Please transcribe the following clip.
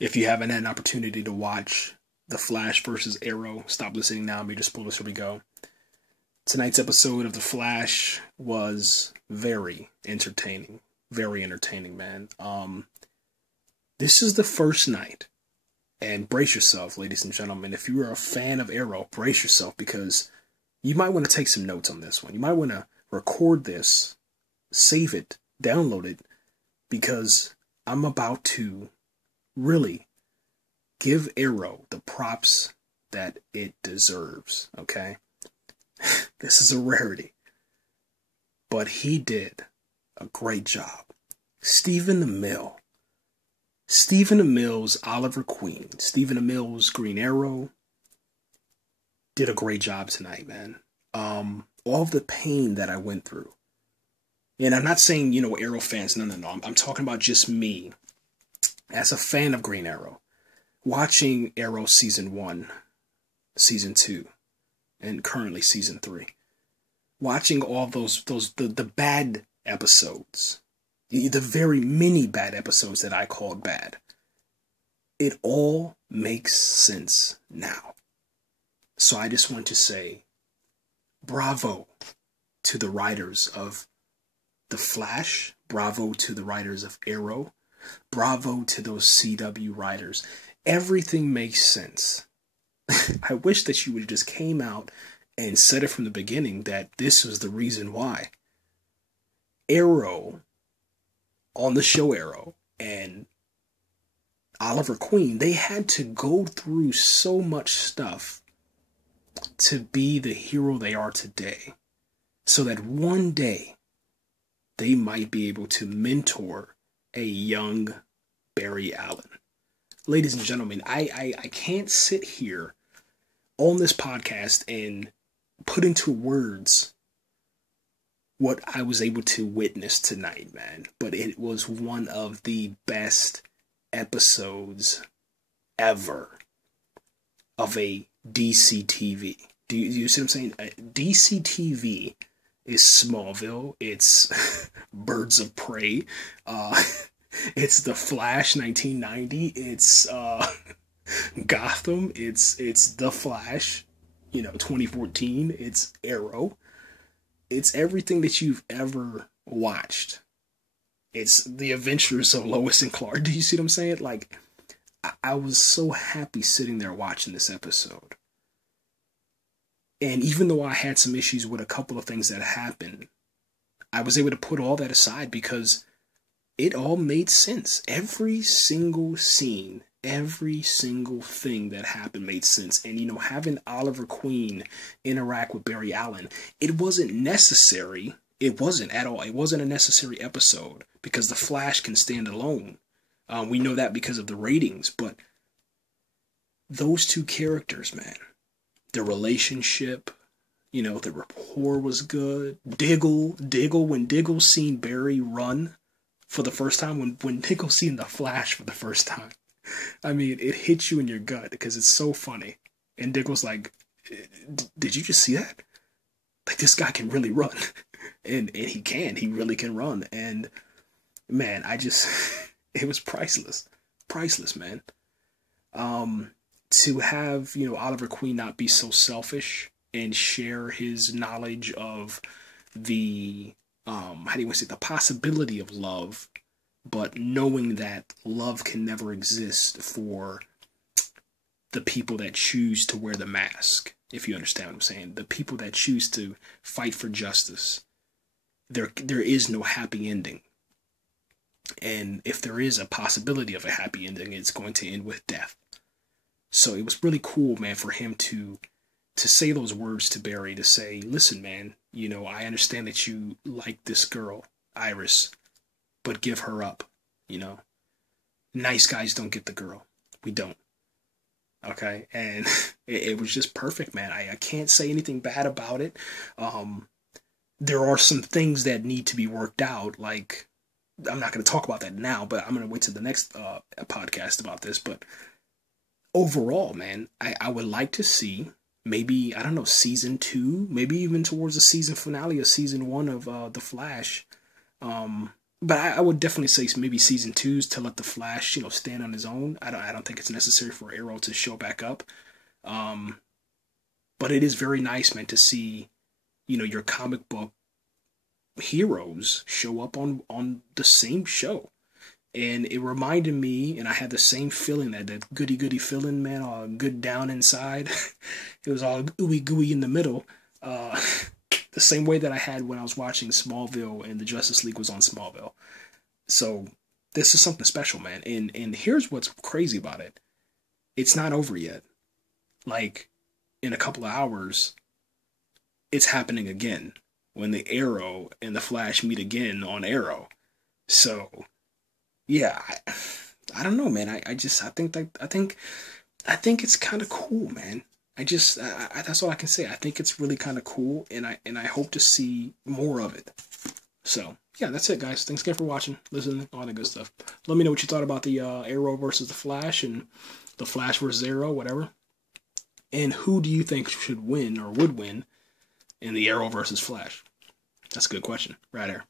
If you haven't had an opportunity to watch The Flash versus Arrow, stop listening now. Major spoilers, here we go. Tonight's episode of The Flash was very entertaining. Very entertaining, man. This is the first night. And brace yourself, ladies and gentlemen. If you are a fan of Arrow, brace yourself because you might want to take some notes on this one. You might want to record this, save it, download it, because I'm about to really give Arrow the props that it deserves, okay? This is a rarity. But he did a great job. Stephen Amell's Oliver Queen, Stephen Amell's Green Arrow, did a great job tonight, man. All of the pain that I went through. And I'm not saying, Arrow fans, no. I'm talking about just me. As a fan of Green Arrow, watching Arrow Season 1, Season 2, and currently Season 3. Watching all the bad episodes. The very many bad episodes that I called bad. It all makes sense now. So I just want to say, bravo to the writers of The Flash. Bravo to the writers of Arrow. Bravo to those CW writers. Everything makes sense. I wish that you would have just came out and said it from the beginning that this was the reason why. Arrow, on the show Arrow, and Oliver Queen, they had to go through so much stuff to be the hero they are today. So that one day, they might be able to mentor a young Barry Allen. Ladies and gentlemen, I can't sit here on this podcast and put into words what I was able to witness tonight, man. But it was one of the best episodes ever of a DC TV. Do you see what I'm saying? DC TV is Smallville. It's Birds of Prey. It's The Flash 1990. It's Gotham. It's The Flash, 2014. It's Arrow. It's everything that you've ever watched. It's the adventures of Lois and Clark. Do you see what I'm saying? Like, I was so happy sitting there watching this episode. And even though I had some issues with a couple of things that happened, I was able to put all that aside because it all made sense. Every single scene, every single thing that happened made sense. And, having Oliver Queen interact with Barry Allen, it wasn't necessary. It wasn't at all. It wasn't a necessary episode because The Flash can stand alone. We know that because of the ratings. But those two characters, man, the relationship, the rapport was good. Diggle, when Diggle seen Barry run for the first time, when Diggle seen the Flash for the first time, I mean, it hits you in your gut because it's so funny. And Diggle's like, did you just see that? Like, this guy can really run. and he really can run. And man, it was priceless. Priceless, man. To have, Oliver Queen not be so selfish and share his knowledge of the, the possibility of love, but knowing that love can never exist for the people that choose to wear the mask, if you understand what I'm saying. The people that choose to fight for justice. There is no happy ending. And if there is a possibility of a happy ending, it's going to end with death. So it was really cool, man, for him to say those words to Barry, to say, listen, man, I understand that you like this girl, Iris, but give her up, Nice guys don't get the girl. We don't. Okay? And it was just perfect, man. I can't say anything bad about it. There are some things that need to be worked out, like, I'm not going to talk about that now, but I'm going to wait till the next podcast about this, but overall, man, I would like to see maybe, I don't know, season 2, maybe even towards the season finale of season 1 of The Flash, but I would definitely say maybe season 2's to let the Flash, stand on his own. I don't think it's necessary for Arrow to show back up. But it is very nice, man, to see, your comic book heroes show up on the same show. And it reminded me, and I had the same feeling, that goody feeling, man, all good down inside. It was all ooey gooey in the middle. The same way that I had when I was watching Smallville and the Justice League was on Smallville. So this is something special, man. And here's what's crazy about it. It's not over yet. Like, in a couple of hours, it's happening again when the Arrow and the Flash meet again on Arrow. So, yeah, I don't know, man. I think it's kind of cool, man. That's all I can say. I think it's really kind of cool, and I hope to see more of it. So, yeah, that's it, guys. Thanks again for watching, listening, all that good stuff. Let me know what you thought about the Arrow versus the Flash, and the Flash versus Arrow, whatever. And who do you think should win or would win in the Arrow versus Flash? That's a good question. Right there.